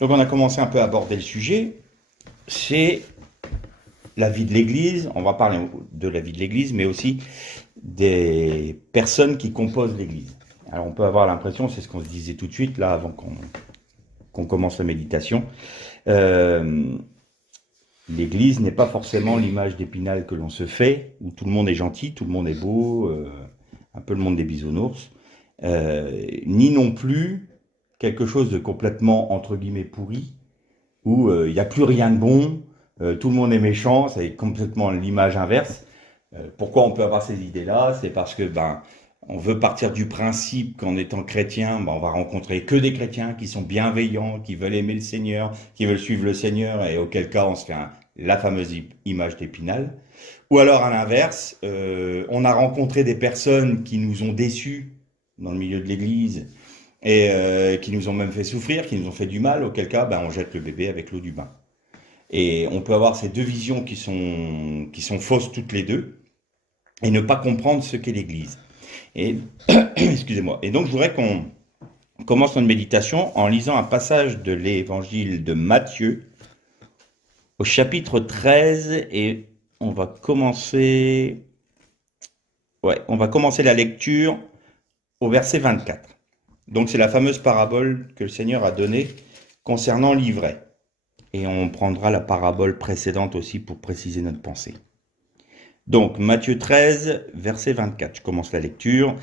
Donc on a commencé un peu à aborder le sujet, c'est la vie de l'Église, on va parler de la vie de l'Église, mais aussi des personnes qui composent l'Église. Alors on peut avoir l'impression, c'est ce qu'on se disait tout de suite, là, avant qu'on commence la méditation, euh, l'Église n'est pas forcément l'image d'Épinal que l'on se fait, où tout le monde est gentil, tout le monde est beau, un peu le monde des bisounours, ni non plus quelque chose de complètement, entre guillemets, pourri, où il n'y a plus rien de bon, tout le monde est méchant, c'est complètement l'image inverse. Pourquoi on peut avoir ces idées-là? C'est parce que on veut partir du principe qu'en étant chrétien, on va rencontrer que des chrétiens qui sont bienveillants, qui veulent aimer le Seigneur, qui veulent suivre le Seigneur, et auquel cas on se fait la fameuse image d'Épinal. Ou alors à l'inverse, on a rencontré des personnes qui nous ont déçus dans le milieu de l'Église et qui nous ont même fait souffrir, qui nous ont fait du mal, auquel cas on jette le bébé avec l'eau du bain. Et on peut avoir ces deux visions qui sont fausses toutes les deux et ne pas comprendre ce qu'est l'Église. Et excusez-moi. Et donc je voudrais qu'on commence notre méditation en lisant un passage de l'évangile de Matthieu au chapitre 13 et on va commencer la lecture au verset 24. Donc c'est la fameuse parabole que le Seigneur a donnée concernant l'ivraie. Et on prendra la parabole précédente aussi pour préciser notre pensée. Donc Matthieu 13, verset 24, je commence la lecture.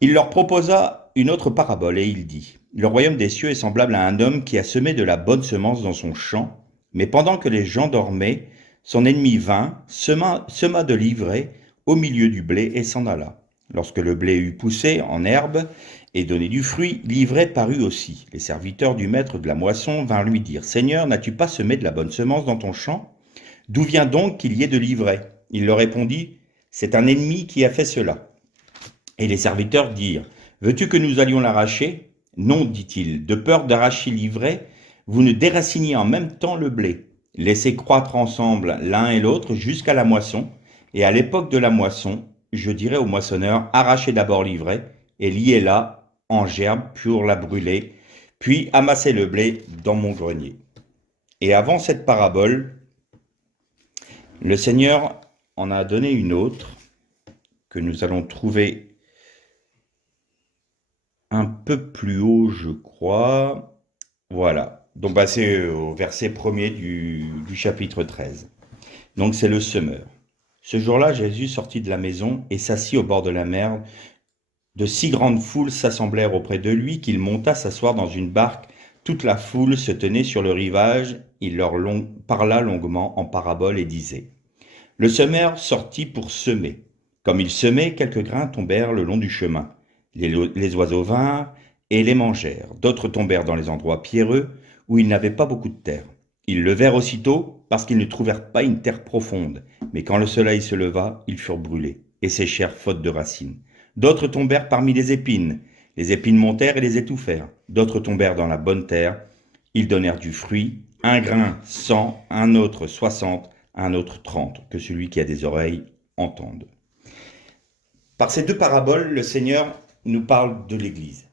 Il leur proposa une autre parabole et il dit, le royaume des cieux est semblable à un homme qui a semé de la bonne semence dans son champ, mais pendant que les gens dormaient, son ennemi vint, sema de l'ivraie au milieu du blé et s'en alla. Lorsque le blé eut poussé en herbe et donné du fruit, l'ivraie parut aussi. Les serviteurs du maître de la moisson vinrent lui dire, Seigneur, n'as-tu pas semé de la bonne semence dans ton champ? D'où vient donc qu'il y ait de l'ivraie? Il leur répondit, c'est un ennemi qui a fait cela. Et les serviteurs dirent, veux-tu que nous allions l'arracher? Non, dit-il, de peur d'arracher l'ivraie, vous ne déraciniez en même temps le blé. Laissez croître ensemble l'un et l'autre jusqu'à la moisson, et à l'époque de la moisson, je dirai au moissonneur, arrachez d'abord l'ivraie, et liez-la en gerbe pour la brûler, puis amassez le blé dans mon grenier. Et avant cette parabole, le Seigneur en a donné une autre que nous allons trouver un peu plus haut, je crois. Voilà. Donc c'est au verset 1er du chapitre 13. Donc c'est le semeur. Ce jour-là, Jésus sortit de la maison et s'assit au bord de la mer. De si grandes foules s'assemblèrent auprès de lui qu'il monta s'asseoir dans une barque. Toute la foule se tenait sur le rivage. Il leur parla longuement en parabole et disait, le semeur sortit pour semer. Comme il semait, quelques grains tombèrent le long du chemin. Les oiseaux vinrent et les mangèrent. D'autres tombèrent dans les endroits pierreux où il n'avait pas beaucoup de terre. Ils levèrent aussitôt parce qu'ils ne trouvèrent pas une terre profonde. Mais quand le soleil se leva, ils furent brûlés et séchèrent faute de racines. D'autres tombèrent parmi les épines. Les épines montèrent et les étouffèrent. D'autres tombèrent dans la bonne terre. Ils donnèrent du fruit, un grain 100, un autre 60, un autre 30, que celui qui a des oreilles entende. Par ces deux paraboles, le Seigneur nous parle de l'Église.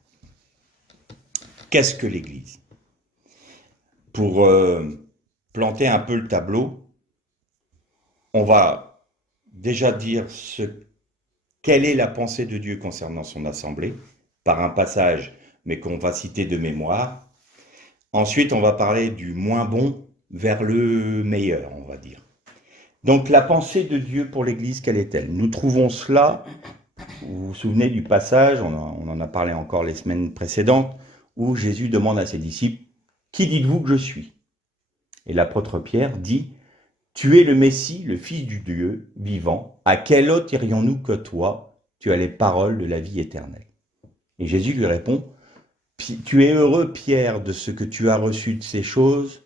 Qu'est-ce que l'Église? Pour planter un peu le tableau, on va déjà dire quelle est la pensée de Dieu concernant son assemblée, par un passage, mais qu'on va citer de mémoire. Ensuite, on va parler du moins bon vers le meilleur, on va dire. Donc la pensée de Dieu pour l'Église, quelle est-elle? Nous trouvons cela, vous vous souvenez du passage, on en a parlé encore les semaines précédentes, où Jésus demande à ses disciples, qui dites-vous que je suis? Et l'apôtre Pierre dit, tu es le Messie, le Fils du Dieu vivant, à quel autre irions-nous que toi? Tu as les paroles de la vie éternelle. Et Jésus lui répond, tu es heureux, Pierre, de ce que tu as reçu de ces choses,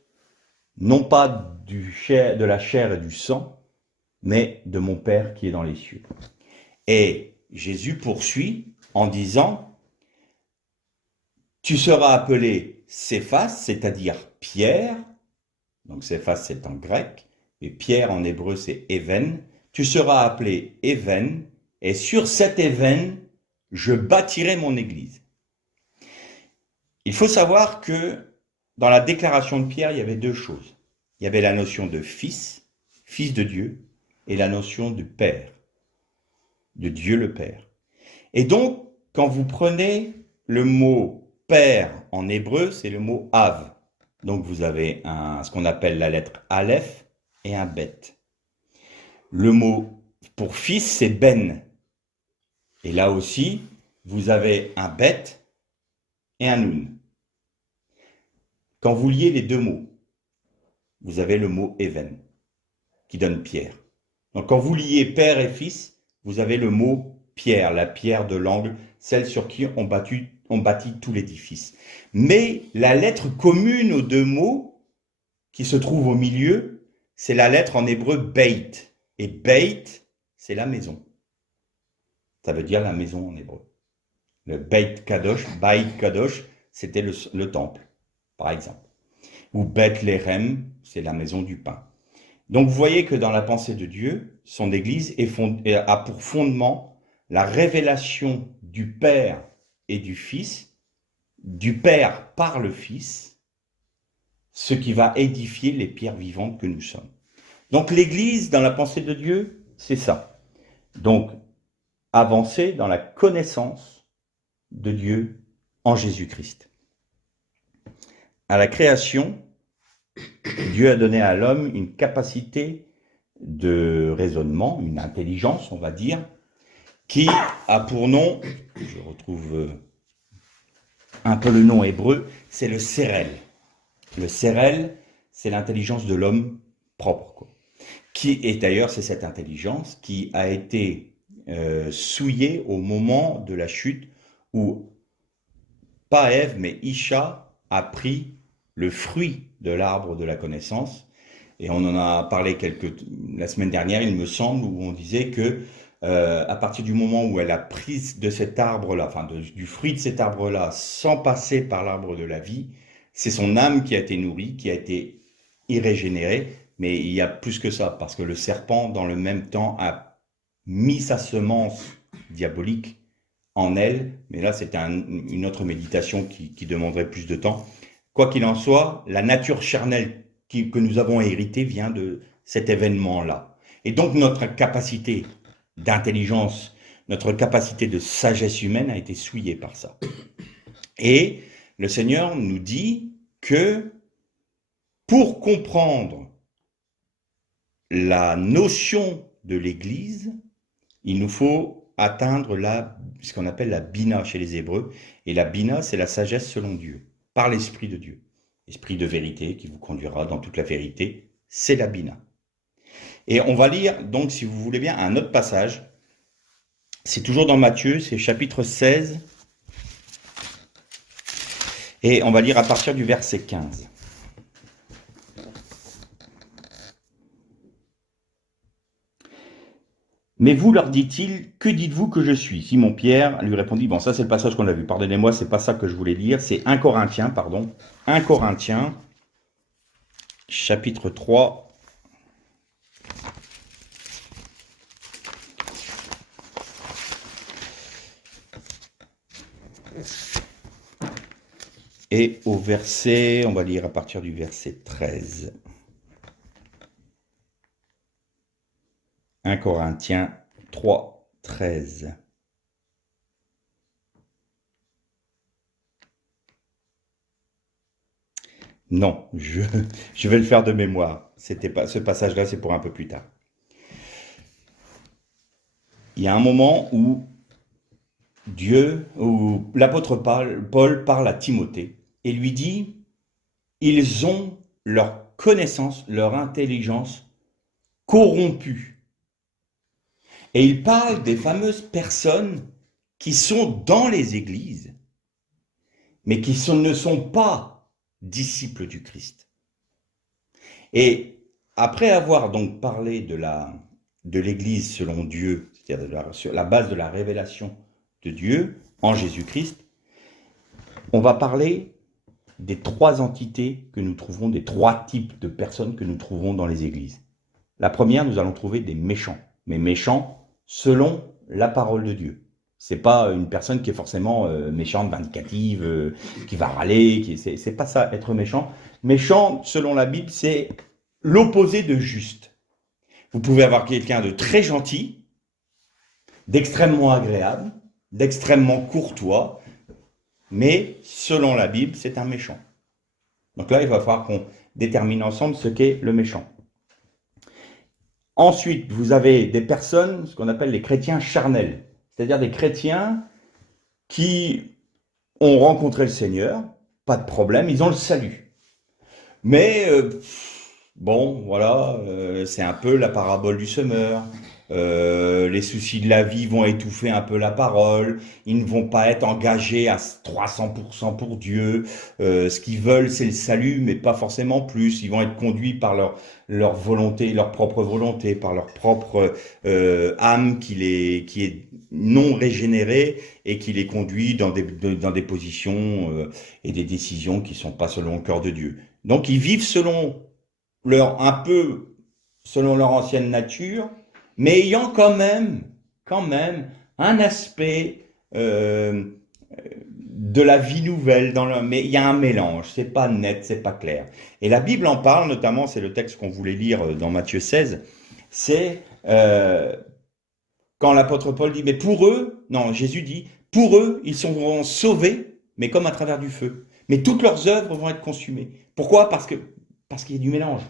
non pas de la chair et du sang, mais de mon Père qui est dans les cieux. Et Jésus poursuit en disant, tu seras appelé Céphas, c'est-à-dire Pierre, donc Céphas c'est en grec, et Pierre en hébreu c'est Even, tu seras appelé Even, et sur cet Even, je bâtirai mon église. Il faut savoir que dans la déclaration de Pierre, il y avait deux choses. Il y avait la notion de fils, fils de Dieu, et la notion de père, de Dieu le Père. Et donc, quand vous prenez le mot père en hébreu, c'est le mot Av. Donc vous avez ce qu'on appelle la lettre Aleph et un Bet. Le mot pour fils, c'est Ben. Et là aussi, vous avez un Bet et un Nun. Quand vous liez les deux mots, vous avez le mot Even, qui donne pierre. Donc quand vous liez père et fils, vous avez le mot pierre, la pierre de l'angle, celle sur qui on bâtit tout l'édifice. Mais la lettre commune aux deux mots, qui se trouve au milieu, c'est la lettre en hébreu Beit. Et Beit, c'est la maison. Ça veut dire la maison en hébreu. Le Beit Kadosh, c'était le temple, par exemple. Ou Bethléem, c'est la maison du pain. Donc vous voyez que dans la pensée de Dieu, son Église a pour fondement la révélation du Père et du Fils, du Père par le Fils, ce qui va édifier les pierres vivantes que nous sommes. Donc l'Église, dans la pensée de Dieu, c'est ça. Donc, avancer dans la connaissance de Dieu en Jésus-Christ. À la création, Dieu a donné à l'homme une capacité de raisonnement, une intelligence, on va dire, qui a pour nom, je retrouve un peu le nom hébreu, c'est le Sérel. Le Sérel, c'est l'intelligence de l'homme propre, quoi. Et d'ailleurs, c'est cette intelligence qui a été souillée au moment de la chute où, pas Ève, mais Isha a pris le fruit de l'arbre de la connaissance. Et on en a parlé la semaine dernière, il me semble, où on disait que à partir du moment où elle a pris de cet arbre-là, enfin du fruit de cet arbre-là, sans passer par l'arbre de la vie, c'est son âme qui a été nourrie, qui a été irrégénérée. Mais il y a plus que ça, parce que le serpent, dans le même temps, a mis sa semence diabolique en elle. Mais là, c'est une autre méditation qui demanderait plus de temps. Quoi qu'il en soit, la nature charnelle que nous avons héritée vient de cet événement-là. Et donc notre capacité d'intelligence, notre capacité de sagesse humaine a été souillée par ça. Et le Seigneur nous dit que pour comprendre la notion de l'Église, il nous faut atteindre ce qu'on appelle la Bina chez les Hébreux. Et la Bina, c'est la sagesse selon Dieu, par l'Esprit de Dieu. Esprit de vérité qui vous conduira dans toute la vérité, c'est la Bina. Et on va lire, donc, si vous voulez bien, un autre passage. C'est toujours dans Matthieu, c'est chapitre 16. Et on va lire à partir du verset 15. Mais vous, leur dit-il, que dites-vous que je suis? Simon-Pierre lui répondit, bon, ça c'est le passage qu'on a vu, pardonnez-moi, c'est pas ça que je voulais lire, c'est 1 Corinthiens, chapitre 3. Et au verset, on va lire à partir du verset 13. 1 Corinthiens 3, 13. Non, je vais le faire de mémoire. Ce passage-là, c'est pour un peu plus tard. Il y a un moment où l'apôtre Paul parle à Timothée et lui dit, ils ont leur connaissance, leur intelligence corrompue. Et il parle des fameuses personnes qui sont dans les églises, mais qui ne sont pas disciples du Christ. Et après avoir donc parlé de l'église selon Dieu, c'est-à-dire sur la base de la révélation de Dieu en Jésus-Christ, on va parler des trois entités que nous trouvons, des trois types de personnes que nous trouvons dans les églises. La première, nous allons trouver des méchants, mais méchants selon la parole de Dieu. C'est pas une personne qui est forcément méchante, vindicative, qui va râler, c'est pas ça, être méchant. Méchant, selon la Bible, c'est l'opposé de juste. Vous pouvez avoir quelqu'un de très gentil, d'extrêmement agréable, d'extrêmement courtois, mais selon la Bible, c'est un méchant. Donc là, il va falloir qu'on détermine ensemble ce qu'est le méchant. Ensuite, vous avez des personnes, ce qu'on appelle les chrétiens charnels, c'est-à-dire des chrétiens qui ont rencontré le Seigneur, pas de problème, ils ont le salut. Mais bon, voilà, c'est un peu la parabole du semeur. Les soucis de la vie vont étouffer un peu la parole. Ils ne vont pas être engagés à 300% pour Dieu. Ce qu'ils veulent, c'est le salut, mais pas forcément plus. Ils vont être conduits par leur volonté, leur propre volonté, par leur propre âme qui est non régénérée et qui les conduit dans des positions et des décisions qui sont pas selon le cœur de Dieu. Donc ils vivent un peu selon leur ancienne nature, mais ayant quand même un aspect de la vie nouvelle mais il y a un mélange, c'est pas net, c'est pas clair. Et la Bible en parle, notamment, c'est le texte qu'on voulait lire dans Matthieu 16, c'est quand l'apôtre Paul dit, mais pour eux, non, Jésus dit, pour eux, ils seront sauvés, mais comme à travers du feu. Mais toutes leurs œuvres vont être consumées. Pourquoi? Parce qu'il y a du mélange.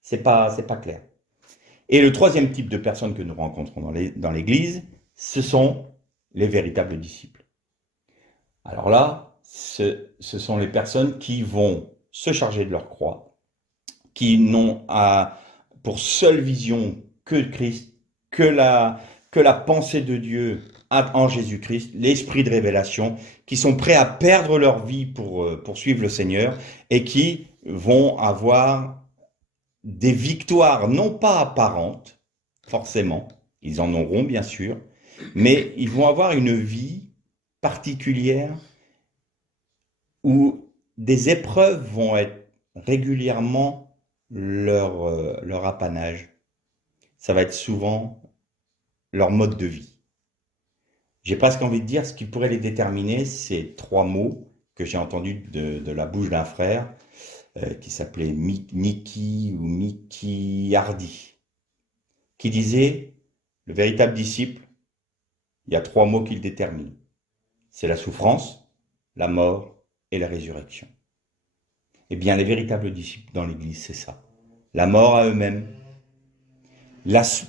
C'est pas clair. Et le troisième type de personnes que nous rencontrons dans l'Église, ce sont les véritables disciples. Alors là, ce sont les personnes qui vont se charger de leur croix, qui n'ont pour seule vision que Christ, que la pensée de Dieu en Jésus-Christ, l'esprit de révélation, qui sont prêts à perdre leur vie pour suivre le Seigneur et qui vont avoir des victoires non pas apparentes, forcément, ils en auront bien sûr, mais ils vont avoir une vie particulière où des épreuves vont être régulièrement leur apanage. Ça va être souvent leur mode de vie. J'ai presque envie de dire, ce qui pourrait les déterminer, c'est trois mots que j'ai entendus de la bouche d'un frère qui s'appelait Mickey Hardy, qui disait, le véritable disciple, il y a trois mots qui le déterminent. C'est la souffrance, la mort et la résurrection. Eh bien, les véritables disciples dans l'Église, c'est ça. La mort à eux-mêmes.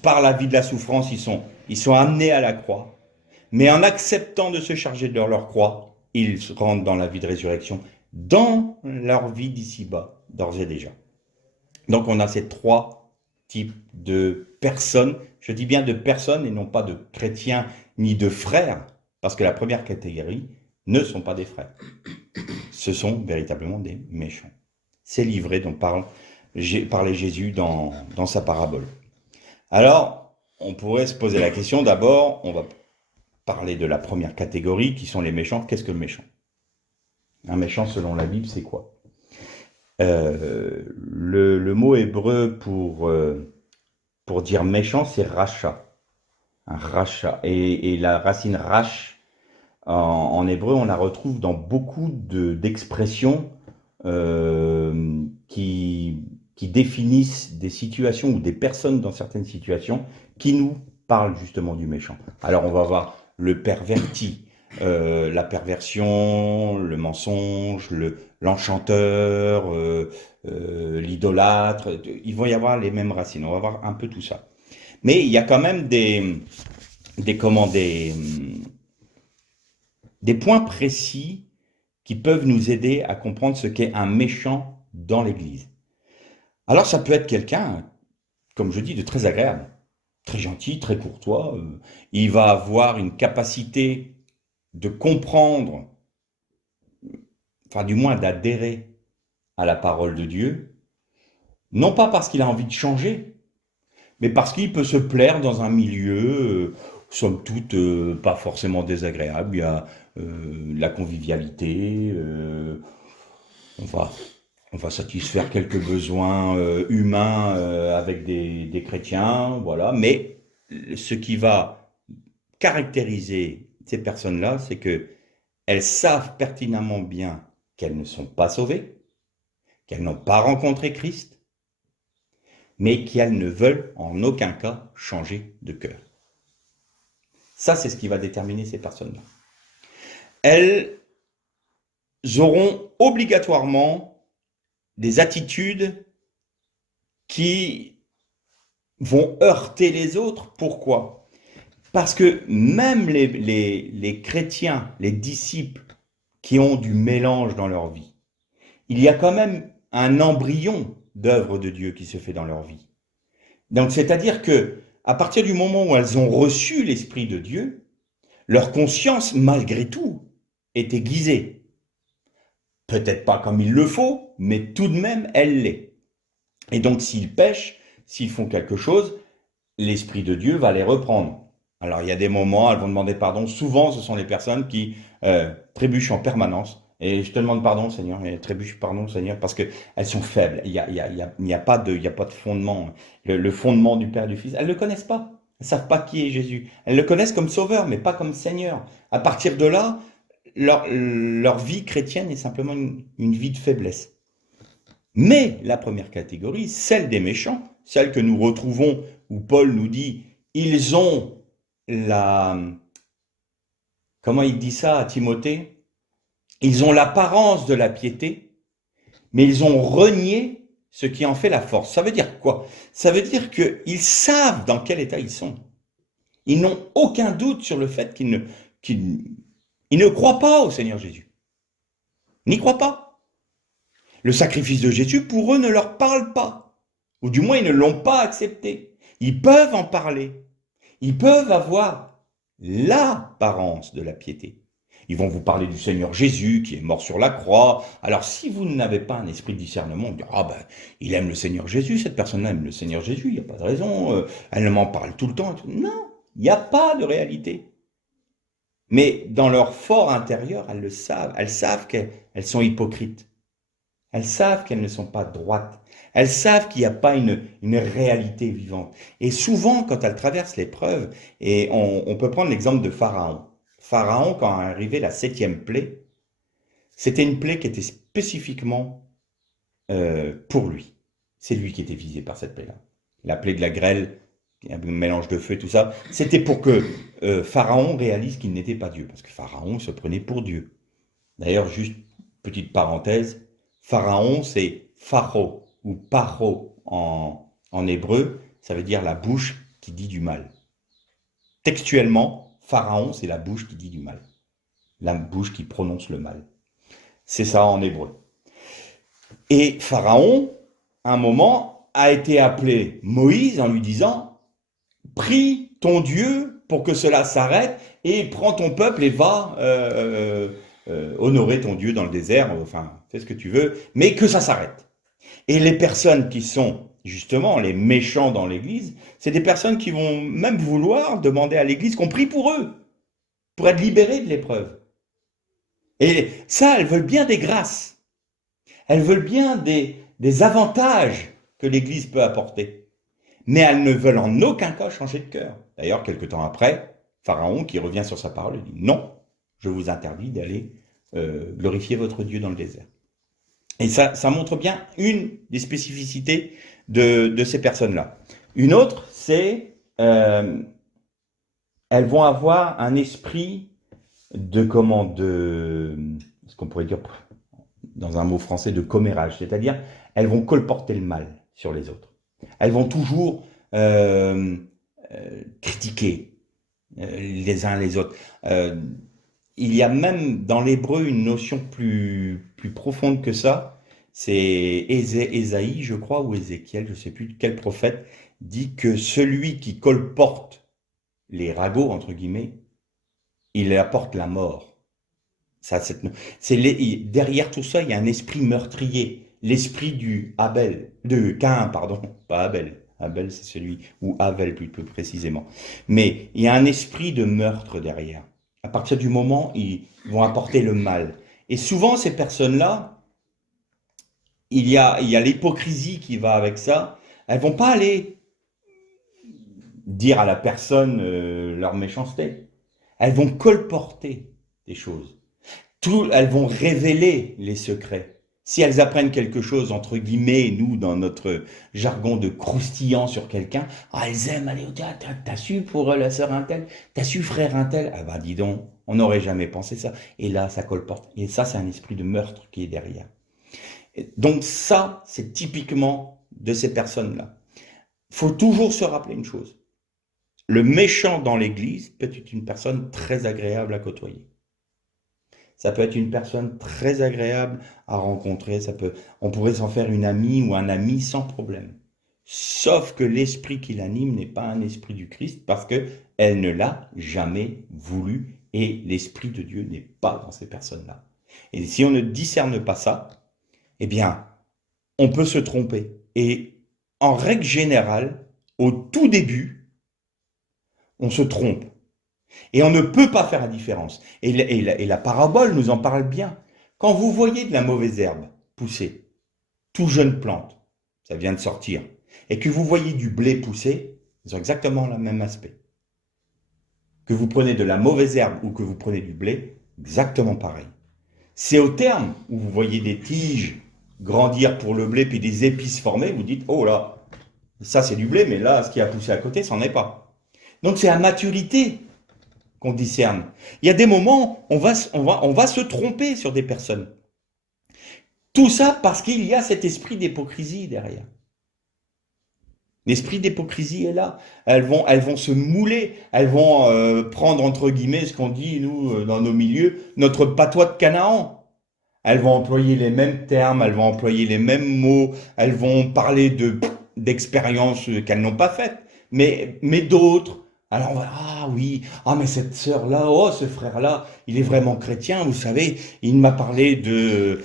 Par la vie de la souffrance, ils sont amenés à la croix. Mais en acceptant de se charger de leur croix, ils rentrent dans la vie de résurrection, dans leur vie d'ici-bas, d'ores et déjà. Donc on a ces trois types de personnes, je dis bien de personnes et non pas de chrétiens ni de frères, parce que la première catégorie ne sont pas des frères. Ce sont véritablement des méchants. C'est livré dont parlait Jésus dans sa parabole. Alors, on pourrait se poser la question, d'abord, on va parler de la première catégorie, qui sont les méchants. Qu'est-ce que le méchant? Un méchant, selon la Bible, c'est quoi? Le mot hébreu pour dire méchant, c'est racha. Un racha. Et la racine rach, en hébreu, on la retrouve dans beaucoup d'expressions qui définissent des situations ou des personnes dans certaines situations qui nous parlent justement du méchant. Alors on va voir le perverti, la perversion, le mensonge, l'enchanteur, l'idolâtre. Il va y avoir les mêmes racines. On va voir un peu tout ça. Mais il y a quand même des points précis qui peuvent nous aider à comprendre ce qu'est un méchant dans l'Église. Alors ça peut être quelqu'un, comme je dis, de très agréable, très gentil, très courtois. Il va avoir une capacité de comprendre, enfin du moins d'adhérer à la parole de Dieu, non pas parce qu'il a envie de changer, mais parce qu'il peut se plaire dans un milieu, somme toute, pas forcément désagréable. Il y a la convivialité, on va satisfaire quelques besoins humains avec des chrétiens, voilà. Mais ce qui va caractériser ces personnes-là, c'est que elles savent pertinemment bien qu'elles ne sont pas sauvées, qu'elles n'ont pas rencontré Christ, mais qu'elles ne veulent en aucun cas changer de cœur. Ça, c'est ce qui va déterminer ces personnes-là. Elles auront obligatoirement des attitudes qui vont heurter les autres. Pourquoi? Parce que même les chrétiens, les disciples qui ont du mélange dans leur vie, il y a quand même un embryon d'œuvre de Dieu qui se fait dans leur vie. Donc, c'est-à-dire que à partir du moment où elles ont reçu l'Esprit de Dieu, leur conscience, malgré tout, est aiguisée. Peut-être pas comme il le faut, mais tout de même, elle l'est. Et donc, s'ils pêchent, s'ils font quelque chose, l'Esprit de Dieu va les reprendre. Alors, il y a des moments, elles vont demander pardon. Souvent, ce sont les personnes qui trébuchent en permanence. Et je te demande pardon, Seigneur, et trébuche, pardon, Seigneur, parce qu'elles sont faibles. Il n'y a pas de fondement. Le fondement du Père et du Fils, elles ne le connaissent pas. Elles ne savent pas qui est Jésus. Elles le connaissent comme Sauveur, mais pas comme Seigneur. À partir de là, leur vie chrétienne est simplement une vie de faiblesse. Mais la première catégorie, celle des méchants, celle que nous retrouvons où Paul nous dit, ils ont comment il dit ça à Timothée? Ils ont l'apparence de la piété, mais ils ont renié ce qui en fait la force. Ça veut dire quoi? Ça veut dire qu'ils savent dans quel état ils sont. Ils n'ont aucun doute sur le fait qu'ils ne croient pas au Seigneur Jésus. Ils n'y croient pas. Le sacrifice de Jésus, pour eux, ne leur parle pas. Ou du moins, ils ne l'ont pas accepté. Ils peuvent en parler. Ils peuvent avoir l'apparence de la piété. Ils vont vous parler du Seigneur Jésus qui est mort sur la croix. Alors, si vous n'avez pas un esprit de discernement, vous dites, ah ben, il aime le Seigneur Jésus, cette personne-là aime le Seigneur Jésus, il n'y a pas de raison, elle m'en parle tout le temps. Non, il n'y a pas de réalité. Mais dans leur fort intérieur, elles savent qu'elles sont hypocrites. Elles savent qu'elles ne sont pas droites. Elles savent qu'il n'y a pas une réalité vivante. Et souvent, quand elles traversent l'épreuve, et on peut prendre l'exemple de Pharaon. Pharaon, quand arrivait la 7e plaie, c'était une plaie qui était spécifiquement pour lui. C'est lui qui était visé par cette plaie-là. La plaie de la grêle, un mélange de feu et tout ça, c'était pour que Pharaon réalise qu'il n'était pas Dieu. Parce que Pharaon se prenait pour Dieu. D'ailleurs, juste petite parenthèse, Pharaon, c'est pharo ou paro en hébreu, ça veut dire la bouche qui dit du mal. Textuellement, Pharaon, c'est la bouche qui dit du mal. La bouche qui prononce le mal. C'est ça en hébreu. Et Pharaon, à un moment, a été appelé Moïse en lui disant « Prie ton Dieu pour que cela s'arrête et prends ton peuple et va honorer ton Dieu dans le désert, enfin, fais ce que tu veux, mais que ça s'arrête. » Et les personnes qui sont justement les méchants dans l'Église, c'est des personnes qui vont même vouloir demander à l'Église qu'on prie pour eux, pour être libérés de l'épreuve. Et ça, elles veulent bien des grâces. Elles veulent bien des avantages que l'Église peut apporter. Mais elles ne veulent en aucun cas changer de cœur. D'ailleurs, quelque temps après, Pharaon, qui revient sur sa parole, dit « Non, je vous interdis d'aller glorifier votre Dieu dans le désert. » Et ça montre bien une des spécificités de ces personnes-là. Une autre, c'est elles vont avoir un esprit ce qu'on pourrait dire dans un mot français, de commérage, c'est-à-dire elles vont colporter le mal sur les autres. Elles vont toujours critiquer les uns les autres. Il y a même dans l'hébreu une notion plus profonde que ça. C'est Ésaïe, je crois, ou Ézéchiel, je ne sais plus quel prophète, dit que celui qui colporte les ragots, entre guillemets, il apporte la mort. Derrière tout ça, il y a un esprit meurtrier. L'esprit de Caïn, pardon, pas Abel. Abel, c'est celui, ou Havel plus précisément. Mais il y a un esprit de meurtre derrière. À partir du moment où ils vont apporter le mal. Et souvent, ces personnes-là, il y a l'hypocrisie qui va avec ça. Elles vont pas aller dire à la personne leur méchanceté. Elles vont colporter des choses. Elles vont révéler les secrets. Si elles apprennent quelque chose, entre guillemets, nous, dans notre jargon de croustillant sur quelqu'un, ah, elles aiment aller, t'as su pour la sœur un tel, t'as su frère un tel, ah bah dis donc, on n'aurait jamais pensé ça. Et là, ça colporte. Et ça, c'est un esprit de meurtre qui est derrière. Donc ça, c'est typiquement de ces personnes-là. Il faut toujours se rappeler une chose. Le méchant dans l'église peut être une personne très agréable à côtoyer. Ça peut être une personne très agréable à rencontrer. On pourrait s'en faire une amie ou un ami sans problème. Sauf que l'esprit qui l'anime n'est pas un esprit du Christ parce qu'elle ne l'a jamais voulu et l'esprit de Dieu n'est pas dans ces personnes-là. Et si on ne discerne pas ça, eh bien, on peut se tromper. Et en règle générale, au tout début, on se trompe. Et on ne peut pas faire la différence. Et la parabole nous en parle bien. Quand vous voyez de la mauvaise herbe pousser, tout jeune plante, ça vient de sortir, et que vous voyez du blé pousser, ils ont exactement le même aspect. Que vous prenez de la mauvaise herbe ou que vous prenez du blé, exactement pareil. C'est au terme où vous voyez des tiges grandir pour le blé, puis des épices former, vous dites, oh là, ça c'est du blé, mais là, ce qui a poussé à côté, c'en est pas. Donc c'est à maturité qu'on discerne. Il y a des moments, on va se tromper sur des personnes. Tout ça parce qu'il y a cet esprit d'hypocrisie derrière. L'esprit d'hypocrisie est là. Elles vont se mouler, elles vont prendre entre guillemets ce qu'on dit nous dans nos milieux, notre patois de Canaan. Elles vont employer les mêmes termes, elles vont employer les mêmes mots, elles vont parler d'expériences qu'elles n'ont pas faites, mais d'autres. Alors on va, ah oui, ah mais cette sœur-là, oh ce frère-là, il est vraiment chrétien, vous savez, il m'a parlé de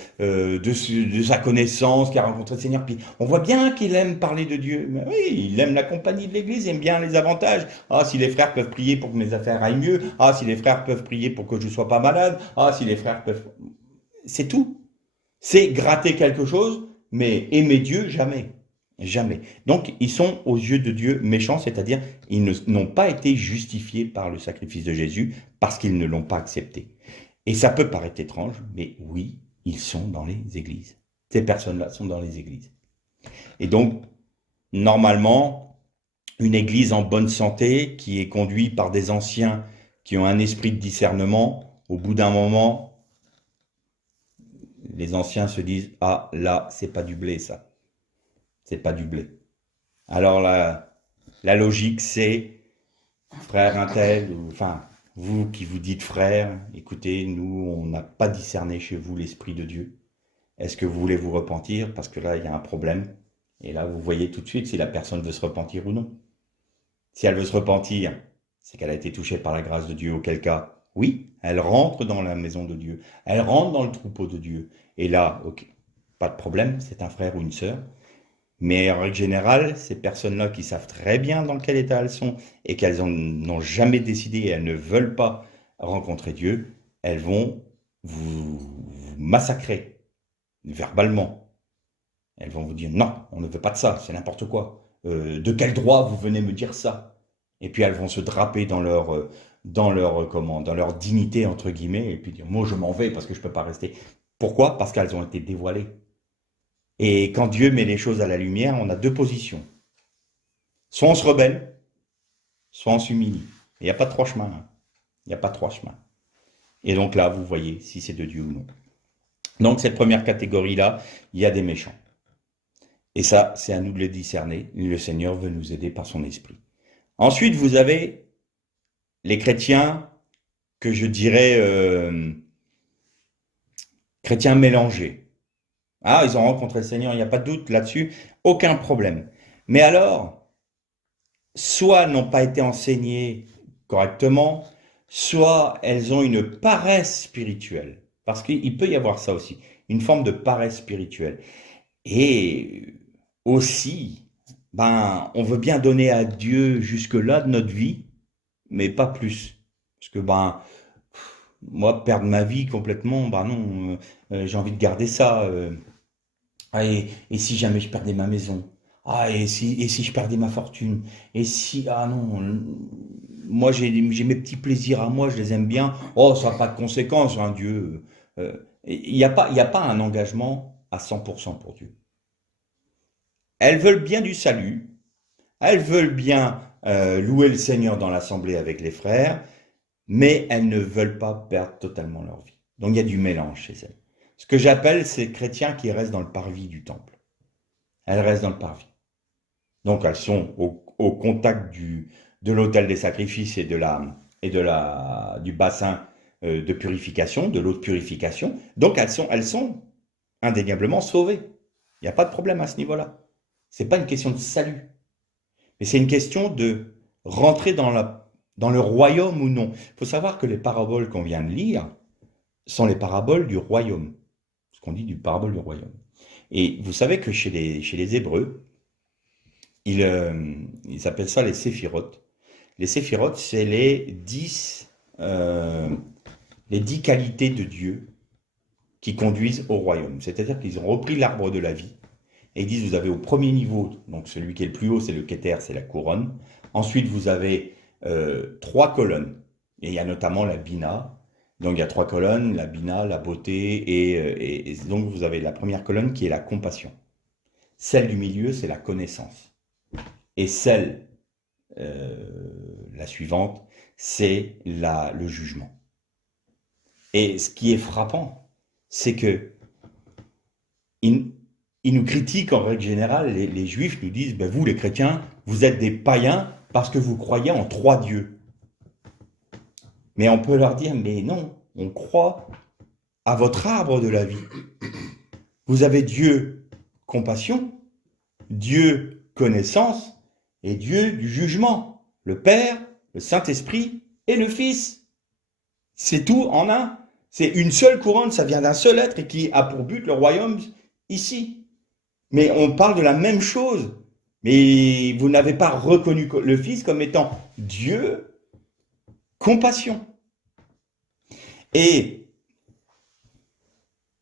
sa connaissance, qu'il a rencontré le Seigneur, puis on voit bien qu'il aime parler de Dieu. Mais oui, il aime la compagnie de l'Église, il aime bien les avantages. Ah, si les frères peuvent prier pour que mes affaires aillent mieux, ah, si les frères peuvent prier pour que je ne sois pas malade, ah, si les frères peuvent... C'est tout. C'est gratter quelque chose, mais aimer Dieu, jamais. Jamais. Donc, ils sont aux yeux de Dieu méchants, c'est-à-dire ils n'ont pas été justifiés par le sacrifice de Jésus parce qu'ils ne l'ont pas accepté. Et ça peut paraître étrange, mais oui, ils sont dans les églises. Ces personnes-là sont dans les églises. Et donc, normalement, une église en bonne santé, qui est conduite par des anciens qui ont un esprit de discernement, au bout d'un moment, les anciens se disent « Ah, là, c'est pas du blé, ça. C'est pas du blé. » Alors, la logique, c'est « Frère un tel, enfin, vous qui vous dites frère, écoutez, nous, on n'a pas discerné chez vous l'Esprit de Dieu. Est-ce que vous voulez vous repentir? Parce que là, il y a un problème. » Et là, vous voyez tout de suite si la personne veut se repentir ou non. Si elle veut se repentir, c'est qu'elle a été touchée par la grâce de Dieu, auquel cas, oui, elle rentre dans la maison de Dieu, elle rentre dans le troupeau de Dieu. Et là, ok, pas de problème, c'est un frère ou une sœur. Mais en règle générale, ces personnes-là qui savent très bien dans quel état elles sont et qu'elles n'ont jamais décidé et elles ne veulent pas rencontrer Dieu, elles vont vous massacrer verbalement. Elles vont vous dire non, on ne veut pas de ça, c'est n'importe quoi. De quel droit vous venez me dire ça? Et puis elles vont se draper dans leur dignité entre guillemets et puis dire moi je m'en vais parce que je peux pas rester. Pourquoi? Parce qu'elles ont été dévoilées. Et quand Dieu met les choses à la lumière, on a deux positions. Soit on se rebelle, soit on s'humilie. Il n'y a pas trois chemins. Hein. Il n'y a pas trois chemins. Et donc là, vous voyez si c'est de Dieu ou non. Donc cette première catégorie-là, il y a des méchants. Et ça, c'est à nous de les discerner. Le Seigneur veut nous aider par son esprit. Ensuite, vous avez les chrétiens que je dirais chrétiens mélangés. Ah, ils ont rencontré le Seigneur, il n'y a pas de doute là-dessus, aucun problème. Mais alors, soit elles n'ont pas été enseignées correctement, soit elles ont une paresse spirituelle. Parce qu'il peut y avoir ça aussi, une forme de paresse spirituelle. Et aussi, on veut bien donner à Dieu jusque-là de notre vie, mais pas plus. Parce que, moi, perdre ma vie complètement, non, j'ai envie de garder ça. Ah, et si jamais je perdais ma maison? Ah, et si je perdais ma fortune? Et si, ah non, moi j'ai mes petits plaisirs à moi, je les aime bien. Oh, ça n'a pas de conséquences, hein, Dieu. Il y a pas un engagement à 100% pour Dieu. Elles veulent bien du salut, elles veulent bien louer le Seigneur dans l'assemblée avec les frères, mais elles ne veulent pas perdre totalement leur vie. Donc il y a du mélange chez elles. Ce que j'appelle ces chrétiens qui restent dans le parvis du temple. Elles restent dans le parvis. Donc elles sont au contact de l'autel des sacrifices du bassin de purification, de l'eau de purification. Donc elles sont indéniablement sauvées. Il n'y a pas de problème à ce niveau-là. Ce n'est pas une question de salut, mais c'est une question de rentrer dans le royaume ou non. Il faut savoir que les paraboles qu'on vient de lire sont les paraboles du royaume. Ce qu'on dit du parabole du royaume. Et vous savez que chez les Hébreux, ils appellent ça les séphirotes. Les séphirotes, c'est les 10 qualités de Dieu qui conduisent au royaume. C'est-à-dire qu'ils ont repris l'arbre de la vie et ils disent, vous avez au premier niveau, donc celui qui est le plus haut, c'est le Kéter, c'est la couronne. Ensuite, vous avez 3 colonnes. Et il y a notamment la Bina. Donc il y a 3 colonnes, la Bina, la beauté, et donc vous avez la première colonne qui est la compassion. Celle du milieu, c'est la connaissance. Et celle, la suivante, c'est le jugement. Et ce qui est frappant, c'est que ils nous critiquent en règle générale, les Juifs nous disent, ben vous les chrétiens, vous êtes des païens parce que vous croyez en 3 dieux. Mais on peut leur dire, mais non, on croit à votre arbre de la vie. Vous avez Dieu compassion, Dieu connaissance et Dieu du jugement. Le Père, le Saint-Esprit et le Fils. C'est tout en un. C'est une seule couronne, ça vient d'un seul être et qui a pour but le royaume ici. Mais on parle de la même chose. Mais vous n'avez pas reconnu le Fils comme étant Dieu compassion. Et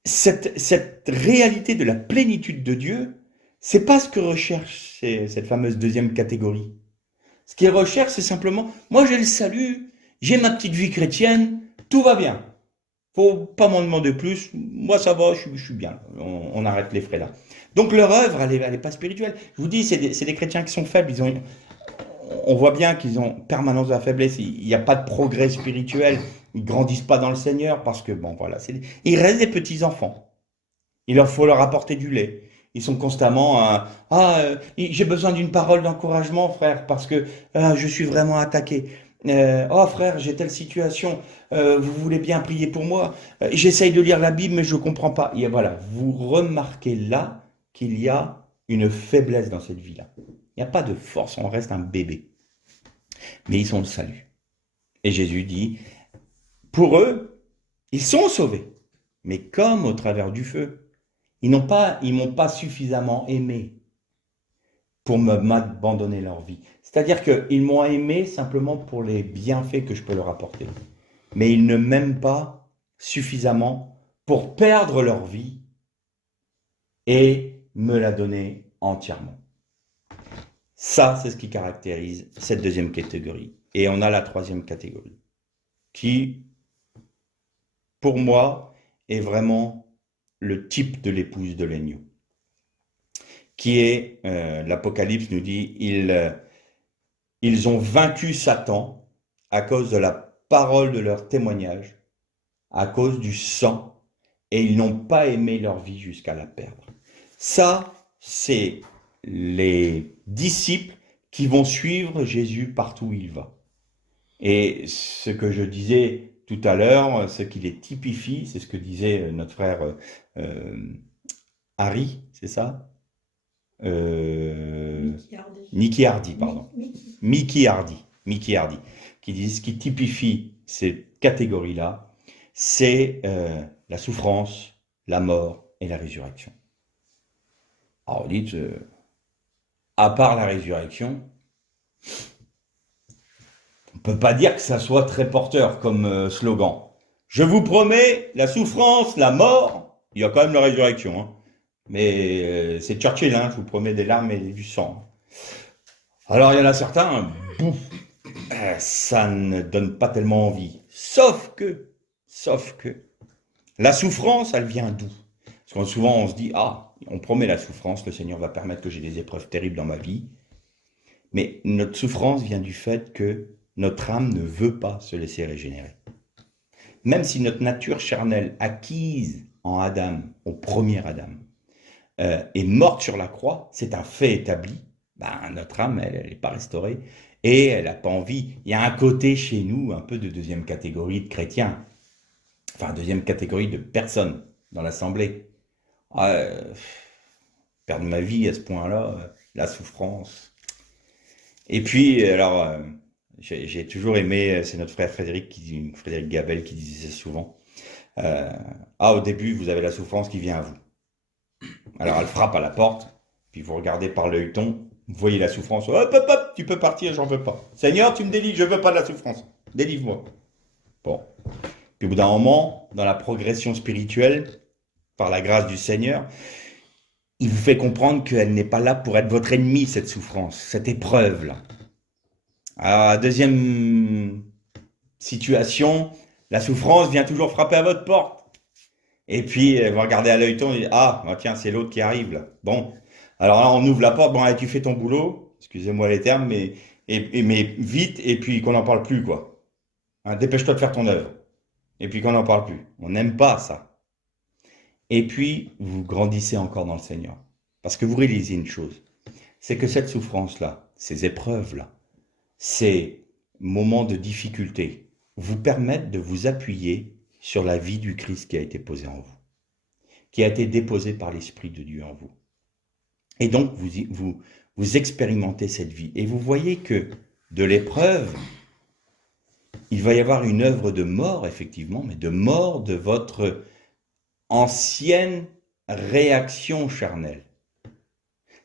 cette réalité de la plénitude de Dieu, c'est pas ce que recherche cette fameuse deuxième catégorie. Ce qu'il recherche, c'est simplement, moi j'ai le salut, j'ai ma petite vie chrétienne, tout va bien. Faut pas m'en demander plus, moi ça va, je suis bien. On arrête les frais là. Donc leur œuvre, elle est pas spirituelle. Je vous dis, c'est des chrétiens qui sont faibles, on voit bien qu'ils ont permanence de la faiblesse, il n'y a pas de progrès spirituel, ils grandissent pas dans le Seigneur parce que, bon voilà, ils restent des petits-enfants. Il leur faut leur apporter du lait. Ils sont constamment j'ai besoin d'une parole d'encouragement, frère, parce que je suis vraiment attaqué. Oh frère, j'ai telle situation, vous voulez bien prier pour moi? J'essaye de lire la Bible, mais je ne comprends pas. Et voilà, vous remarquez là qu'il y a une faiblesse dans cette vie-là. Il n'y a pas de force, on reste un bébé. Mais ils sont le salut. Et Jésus dit, pour eux, ils sont sauvés, mais comme au travers du feu. Ils m'ont pas suffisamment aimé pour m'abandonner leur vie. C'est-à-dire qu'ils m'ont aimé simplement pour les bienfaits que je peux leur apporter. Mais ils ne m'aiment pas suffisamment pour perdre leur vie et me la donner entièrement. Ça, c'est ce qui caractérise cette deuxième catégorie. Et on a la troisième catégorie, qui, pour moi, est vraiment le type de l'épouse de l'agneau, qui est, l'Apocalypse nous dit, ils ont vaincu Satan à cause de la parole de leur témoignage, à cause du sang, et ils n'ont pas aimé leur vie jusqu'à la perdre. Ça, c'est les disciples qui vont suivre Jésus partout où il va. Et ce que je disais tout à l'heure, ce qui les typifie, c'est ce que disait notre frère Harry, c'est ça Mickey Hardy, pardon. Mickey Hardy, qui dit ce qui typifie ces catégories-là, c'est la souffrance, la mort et la résurrection. Alors vous dites, à part la résurrection, on ne peut pas dire que ça soit très porteur comme slogan. Je vous promets la souffrance, la mort, il y a quand même la résurrection. Hein. Mais c'est Churchill, hein, je vous promets des larmes et du sang. Alors il y en a certains, bouf, ça ne donne pas tellement envie. Sauf que, la souffrance, elle vient d'où? Parce que souvent on se dit, ah, on promet la souffrance, le Seigneur va permettre que j'ai des épreuves terribles dans ma vie. Mais notre souffrance vient du fait que notre âme ne veut pas se laisser régénérer. Même si notre nature charnelle acquise en Adam, au premier Adam, est morte sur la croix, c'est un fait établi, ben, notre âme, elle n'est pas restaurée et elle n'a pas envie. Il y a un côté chez nous, un peu de deuxième catégorie de chrétiens, enfin deuxième catégorie de personnes dans l'assemblée. Perdre ma vie à ce point-là, la souffrance. Et puis, alors, j'ai toujours aimé, c'est notre frère Frédéric Gabel qui disait ça souvent. Au début, vous avez la souffrance qui vient à vous. Alors, elle frappe à la porte, puis vous regardez par l'œilleton, vous voyez la souffrance. Hop, hop, hop, tu peux partir, j'en veux pas. Seigneur, tu me délivres, je veux pas de la souffrance. Délivre-moi. Bon. Puis au bout d'un moment, dans la progression spirituelle, par la grâce du Seigneur, il vous fait comprendre qu'elle n'est pas là pour être votre ennemi, cette souffrance, cette épreuve-là. Alors, la deuxième situation, la souffrance vient toujours frapper à votre porte. Et puis, vous regardez à l'œilleton et dites, ah, bah, tiens, c'est l'autre qui arrive là. Bon, alors là, on ouvre la porte, bon, allez, tu fais ton boulot, excusez-moi les termes, mais vite, et puis qu'on n'en parle plus, quoi. Hein, dépêche-toi de faire ton œuvre. Et puis qu'on n'en parle plus. On n'aime pas ça. Et puis, vous grandissez encore dans le Seigneur. Parce que vous réalisez une chose, c'est que cette souffrance-là, ces épreuves-là, ces moments de difficulté vous permettent de vous appuyer sur la vie du Christ qui a été posée en vous, qui a été déposée par l'Esprit de Dieu en vous. Et donc, vous expérimentez cette vie. Et vous voyez que de l'épreuve, il va y avoir une œuvre de mort, effectivement, mais de mort de votre ancienne réaction charnelle.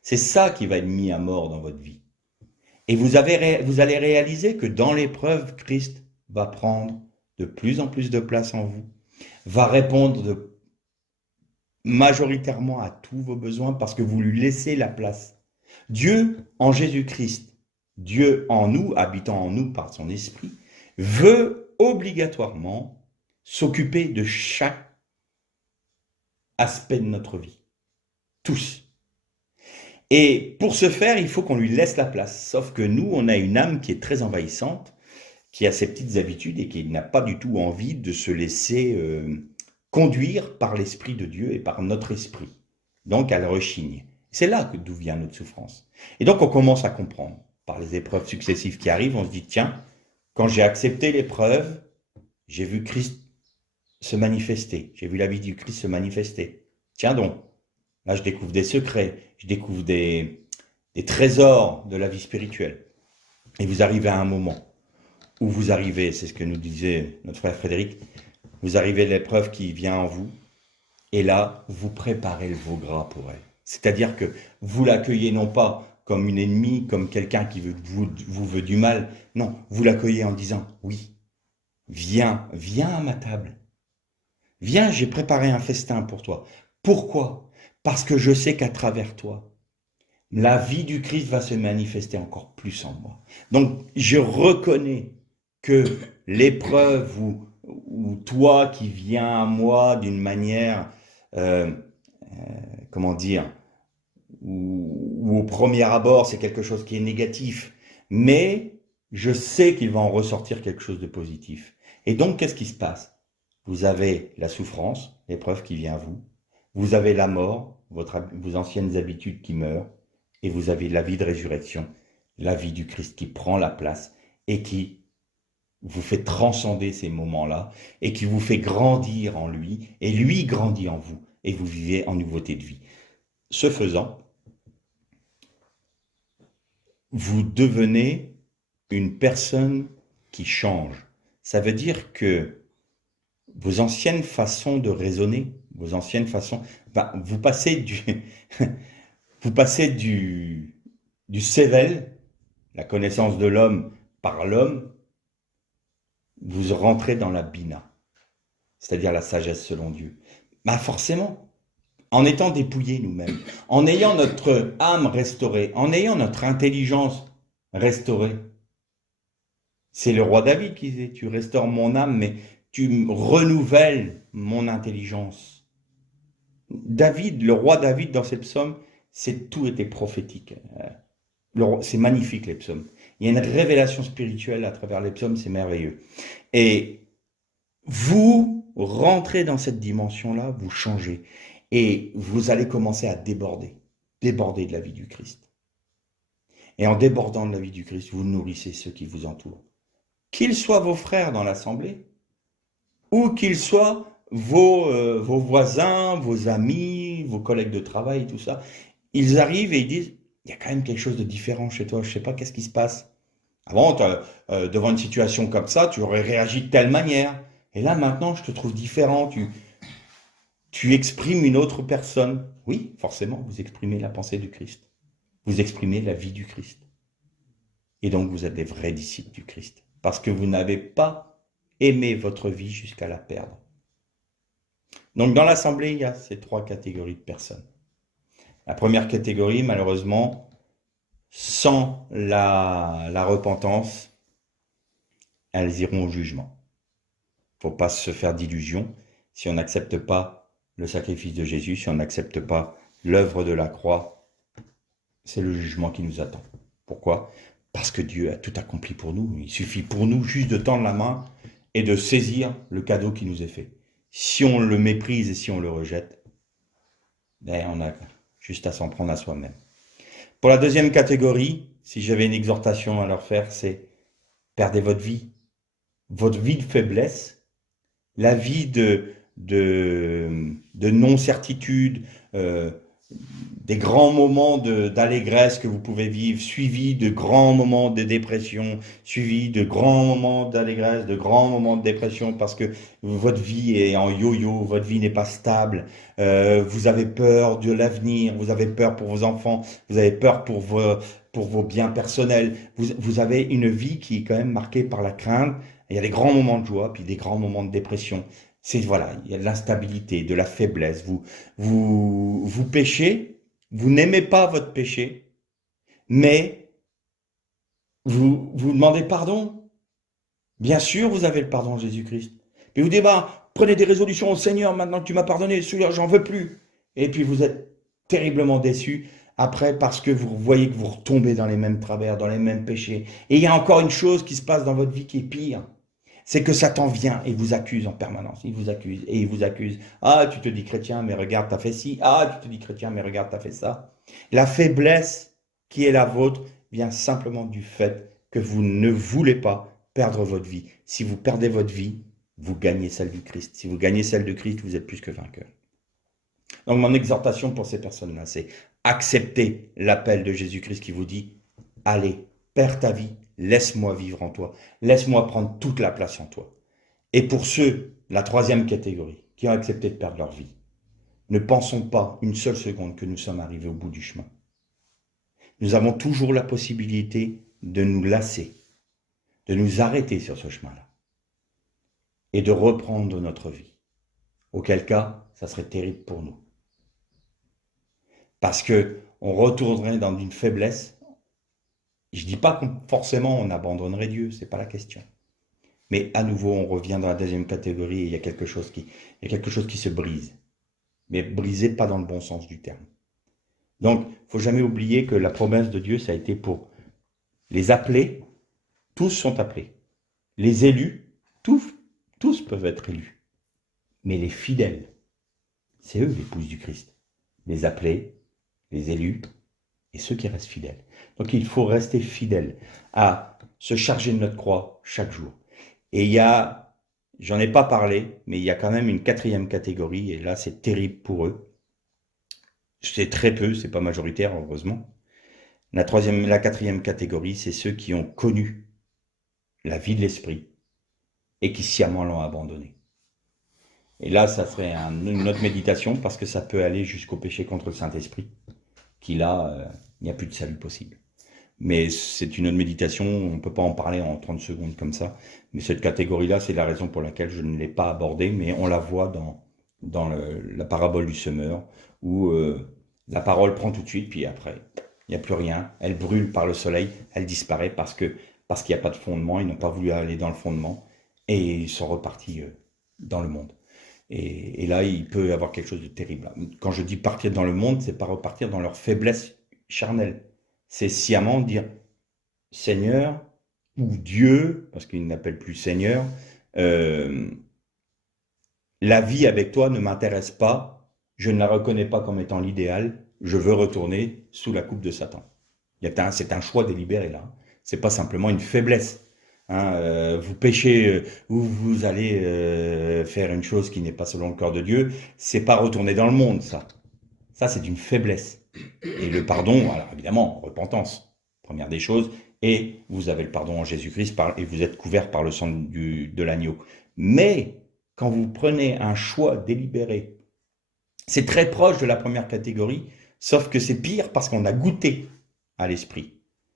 C'est ça qui va être mis à mort dans votre vie. Et vous allez réaliser que dans l'épreuve, Christ va prendre de plus en plus de place en vous, va répondre majoritairement à tous vos besoins parce que vous lui laissez la place. Dieu en Jésus-Christ, Dieu en nous, habitant en nous par son esprit, veut obligatoirement s'occuper de chaque aspect de notre vie. Tous. Et pour ce faire, il faut qu'on lui laisse la place. Sauf que nous, on a une âme qui est très envahissante, qui a ses petites habitudes et qui n'a pas du tout envie de se laisser conduire par l'Esprit de Dieu et par notre esprit. Donc, elle rechigne. C'est là d'où vient notre souffrance. Et donc, on commence à comprendre. Par les épreuves successives qui arrivent, on se dit, tiens, quand j'ai accepté l'épreuve, j'ai vu Christ se manifester. J'ai vu la vie du Christ se manifester. Tiens donc, là, je découvre des secrets, je découvre des trésors de la vie spirituelle. Et vous arrivez à un moment où vous arrivez, c'est ce que nous disait notre frère Frédéric, vous arrivez à l'épreuve qui vient en vous, et là, vous préparez le veau gras pour elle. C'est-à-dire que vous l'accueillez non pas comme une ennemie, comme quelqu'un qui vous veut du mal, non, vous l'accueillez en disant, oui, viens à ma table. Viens, j'ai préparé un festin pour toi. Pourquoi? Parce que je sais qu'à travers toi, la vie du Christ va se manifester encore plus en moi. Donc, je reconnais que l'épreuve ou toi qui viens à moi d'une manière, comment dire, ou au premier abord, c'est quelque chose qui est négatif, mais je sais qu'il va en ressortir quelque chose de positif. Et donc, qu'est-ce qui se passe? Vous avez la souffrance, l'épreuve qui vient à vous, vous avez la mort, vos anciennes habitudes qui meurent, et vous avez la vie de résurrection, la vie du Christ qui prend la place et qui vous fait transcender ces moments-là et qui vous fait grandir en lui et lui grandit en vous et vous vivez en nouveauté de vie. Ce faisant, vous devenez une personne qui change. Ça veut dire que vos anciennes façons de raisonner, vos anciennes façons, vous passez du Sével, la connaissance de l'homme par l'homme, vous rentrez dans la Bina, c'est-à-dire la sagesse selon Dieu. Forcément, en étant dépouillés nous-mêmes, en ayant notre âme restaurée, en ayant notre intelligence restaurée, C'est le roi David qui disait, tu restaures mon âme, mais tu renouvelles mon intelligence. David, le roi David, dans ses psaumes, tout était prophétique. C'est magnifique, les psaumes. Il y a une révélation spirituelle à travers les psaumes, c'est merveilleux. Et vous rentrez dans cette dimension-là, vous changez. Et vous allez commencer à déborder de la vie du Christ. Et en débordant de la vie du Christ, vous nourrissez ceux qui vous entourent. Qu'ils soient vos frères dans l'assemblée, ou qu'ils soient vos voisins, vos amis, vos collègues de travail, tout ça. Ils arrivent et ils disent, il y a quand même quelque chose de différent chez toi, je ne sais pas qu'est-ce qui se passe. Avant, devant une situation comme ça, tu aurais réagi de telle manière. Et là, maintenant, je te trouve différent. Tu exprimes une autre personne. Oui, forcément, vous exprimez la pensée du Christ. Vous exprimez la vie du Christ. Et donc, vous êtes des vrais disciples du Christ. Parce que vous n'avez pas aimé votre vie jusqu'à la perdre. Donc, dans l'assemblée, il y a ces 3 catégories de personnes. La première catégorie, malheureusement, sans la repentance, elles iront au jugement. Il ne faut pas se faire d'illusions. Si on n'accepte pas le sacrifice de Jésus, si on n'accepte pas l'œuvre de la croix, c'est le jugement qui nous attend. Pourquoi? Parce que Dieu a tout accompli pour nous. Il suffit pour nous juste de tendre la main et de saisir le cadeau qui nous est fait. Si on le méprise et si on le rejette, ben on a juste à s'en prendre à soi-même. Pour la deuxième catégorie, si j'avais une exhortation à leur faire, c'est perdez votre vie de faiblesse, la vie de non-certitude, des grands moments d'allégresse que vous pouvez vivre, suivis de grands moments de dépression, suivis de grands moments d'allégresse, de grands moments de dépression, parce que votre vie est en yo-yo, votre vie n'est pas stable, vous avez peur de l'avenir, vous avez peur pour vos enfants, vous avez peur pour vos biens personnels, vous avez une vie qui est quand même marquée par la crainte. Il y a des grands moments de joie, puis des grands moments de dépression. Voilà, il y a de l'instabilité, de la faiblesse. Vous péchez, vous n'aimez pas votre péché, mais vous demandez pardon. Bien sûr, vous avez le pardon de Jésus-Christ. Puis vous dites, bah, prenez des résolutions au Seigneur, maintenant que tu m'as pardonné, celui-là, j'en veux plus. Et puis vous êtes terriblement déçu après parce que vous voyez que vous retombez dans les mêmes travers, dans les mêmes péchés. Et il y a encore une chose qui se passe dans votre vie qui est pire. C'est que Satan vient et vous accuse en permanence. Il vous accuse et il vous accuse. Ah, tu te dis chrétien, mais regarde, t'as fait ci. Ah, tu te dis chrétien, mais regarde, t'as fait ça. La faiblesse qui est la vôtre vient simplement du fait que vous ne voulez pas perdre votre vie. Si vous perdez votre vie, vous gagnez celle du Christ. Si vous gagnez celle de Christ, vous êtes plus que vainqueur. Donc mon exhortation pour ces personnes-là, c'est accepter l'appel de Jésus-Christ qui vous dit, allez, perds ta vie, laisse-moi vivre en toi, laisse-moi prendre toute la place en toi. Et pour ceux, la troisième catégorie, qui ont accepté de perdre leur vie, ne pensons pas une seule seconde que nous sommes arrivés au bout du chemin. Nous avons toujours la possibilité de nous lasser, de nous arrêter sur ce chemin-là et de reprendre notre vie. Auquel cas, ça serait terrible pour nous. Parce qu'on retournerait dans une faiblesse. Je ne dis pas qu'on forcément on abandonnerait Dieu, ce n'est pas la question. Mais à nouveau, on revient dans la deuxième catégorie et il y a quelque chose qui se brise. Mais brisé pas dans le bon sens du terme. Donc, il ne faut jamais oublier que la promesse de Dieu, ça a été pour les appelés, tous sont appelés. Les élus, tous peuvent être élus. Mais les fidèles, c'est eux l'épouse du Christ. Les appelés, les élus et ceux qui restent fidèles. Donc il faut rester fidèle à se charger de notre croix chaque jour. Et il y a, j'en ai pas parlé, mais il y a quand même une quatrième catégorie, et là c'est terrible pour eux. C'est très peu, c'est pas majoritaire heureusement. La quatrième catégorie, c'est ceux qui ont connu la vie de l'esprit et qui sciemment l'ont abandonné. Et là, ça serait une autre méditation parce que ça peut aller jusqu'au péché contre le Saint-Esprit, qui là, il n'y a plus de salut possible. Mais c'est une autre méditation, on ne peut pas en parler en 30 secondes comme ça. Mais cette catégorie-là, c'est la raison pour laquelle je ne l'ai pas abordée, mais on la voit dans la parabole du semeur, où la parole prend tout de suite, puis après, il n'y a plus rien. Elle brûle par le soleil, elle disparaît parce que parce qu'il n'y a pas de fondement, ils n'ont pas voulu aller dans le fondement, et ils sont repartis dans le monde. Et là, il peut y avoir quelque chose de terrible. Quand je dis partir dans le monde, c'est pas repartir dans leur faiblesse charnelle. C'est sciemment dire, Seigneur, ou Dieu, parce qu'il n'appelle plus Seigneur, euh, la vie avec toi ne m'intéresse pas, je ne la reconnais pas comme étant l'idéal, je veux retourner sous la coupe de Satan. C'est un choix délibéré là. C'est pas simplement une faiblesse. Hein, vous péchez ou vous allez faire une chose qui n'est pas selon le cœur de Dieu, c'est pas retourner dans le monde, ça. Ça, c'est une faiblesse. Et le pardon, alors évidemment, repentance, première des choses, et vous avez le pardon en Jésus-Christ et vous êtes couvert par le sang de l'agneau. Mais quand vous prenez un choix délibéré, c'est très proche de la première catégorie, sauf que c'est pire parce qu'on a goûté à l'esprit,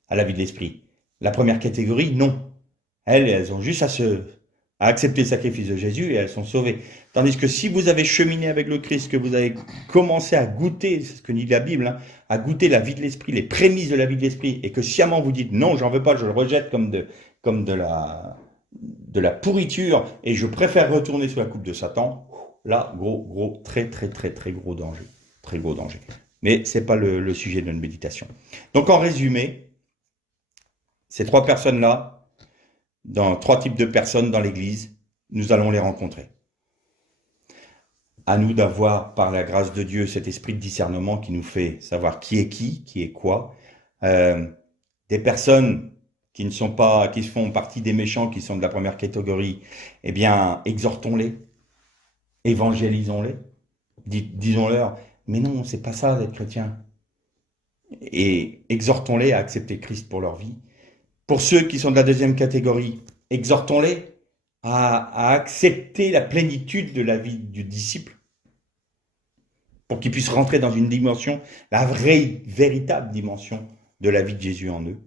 à la vie de l'esprit. La première catégorie, non. Elles ont juste à accepter le sacrifice de Jésus et elles sont sauvées. Tandis que si vous avez cheminé avec le Christ, que vous avez commencé à goûter, c'est ce que dit la Bible, hein, à goûter la vie de l'esprit, les prémices de la vie de l'esprit, et que sciemment vous dites non, j'en veux pas, je le rejette comme de la pourriture, et je préfère retourner sous la coupe de Satan, là, très gros danger. Très gros danger. Mais ce n'est pas le sujet de notre méditation. Donc en résumé, ces trois personnes-là, dans trois types de personnes dans l'Église, nous allons les rencontrer. À nous d'avoir, par la grâce de Dieu, cet esprit de discernement qui nous fait savoir qui est quoi. Des personnes qui ne sont pas, qui font partie des méchants, qui sont de la première catégorie, eh bien, exhortons-les, évangélisons-les, disons-leur, mais non, c'est pas ça d'être chrétien. Et exhortons-les à accepter Christ pour leur vie. Pour ceux qui sont de la deuxième catégorie, exhortons-les à accepter la plénitude de la vie du disciple pour qu'ils puissent rentrer dans une dimension, la vraie, véritable dimension de la vie de Jésus en eux.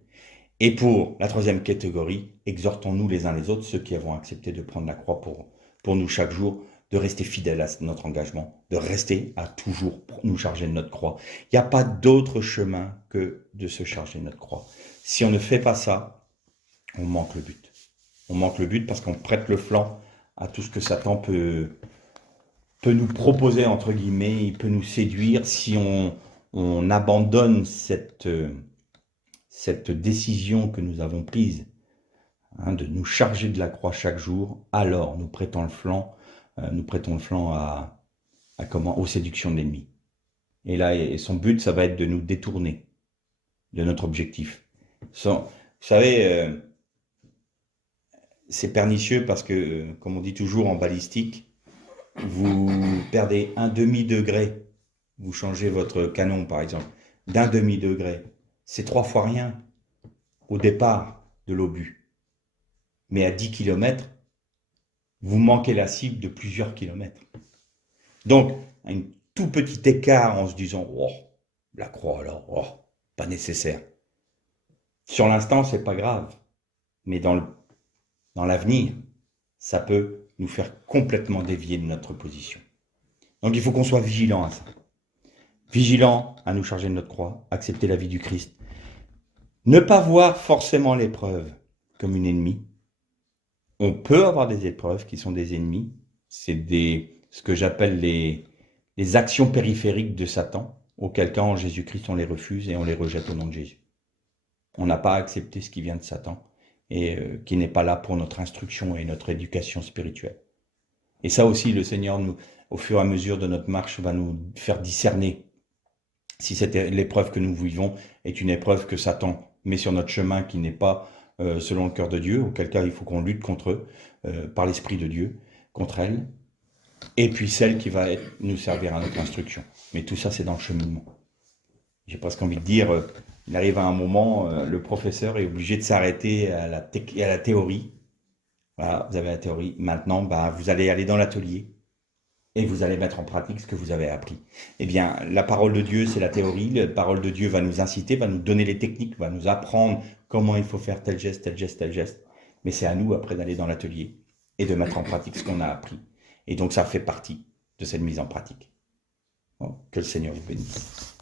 Et pour la troisième catégorie, exhortons-nous les uns les autres, ceux qui avons accepté de prendre la croix pour nous chaque jour, de rester fidèles à notre engagement, de rester à toujours nous charger de notre croix. Il n'y a pas d'autre chemin que de se charger de notre croix. Si on ne fait pas ça, on manque le but. On manque le but parce qu'on prête le flanc à tout ce que Satan peut nous proposer, entre guillemets, il peut nous séduire si on abandonne cette décision que nous avons prise, hein, de nous charger de la croix chaque jour, alors nous prêtons le flanc aux séductions de l'ennemi. Et là, son but, ça va être de nous détourner de notre objectif. Vous savez, c'est pernicieux parce que, comme on dit toujours en balistique, vous perdez un demi-degré, vous changez votre canon par exemple, d'un demi-degré, c'est 3 fois rien au départ de l'obus. Mais à 10 km, vous manquez la cible de plusieurs kilomètres. Donc, un tout petit écart en se disant « Oh, la croix alors, oh, pas nécessaire ». Sur l'instant, c'est pas grave, mais dans l'avenir, ça peut nous faire complètement dévier de notre position. Donc il faut qu'on soit vigilant à ça. Vigilant à nous charger de notre croix, accepter la vie du Christ. Ne pas voir forcément l'épreuve comme une ennemie. On peut avoir des épreuves qui sont des ennemis. C'est ce que j'appelle les actions périphériques de Satan, auquel cas en Jésus-Christ on les refuse et on les rejette au nom de Jésus. On n'a pas accepté ce qui vient de Satan et qui n'est pas là pour notre instruction et notre éducation spirituelle. Et ça aussi, le Seigneur, au fur et à mesure de notre marche, va nous faire discerner si l'épreuve que nous vivons est une épreuve que Satan met sur notre chemin qui n'est pas selon le cœur de Dieu, auquel cas il faut qu'on lutte contre eux, par l'Esprit de Dieu, contre elle, et puis celle qui va nous servir à notre instruction. Mais tout ça, c'est dans le cheminement. J'ai presque envie de dire, il arrive à un moment, le professeur est obligé de s'arrêter à la théorie. Voilà, vous avez la théorie. Maintenant, vous allez aller dans l'atelier et vous allez mettre en pratique ce que vous avez appris. Eh bien, la parole de Dieu, c'est la théorie. La parole de Dieu va nous inciter, va nous donner les techniques, va nous apprendre comment il faut faire tel geste, tel geste, tel geste. Mais c'est à nous, après, d'aller dans l'atelier et de mettre en pratique ce qu'on a appris. Et donc, ça fait partie de cette mise en pratique. Bon, que le Seigneur vous bénisse.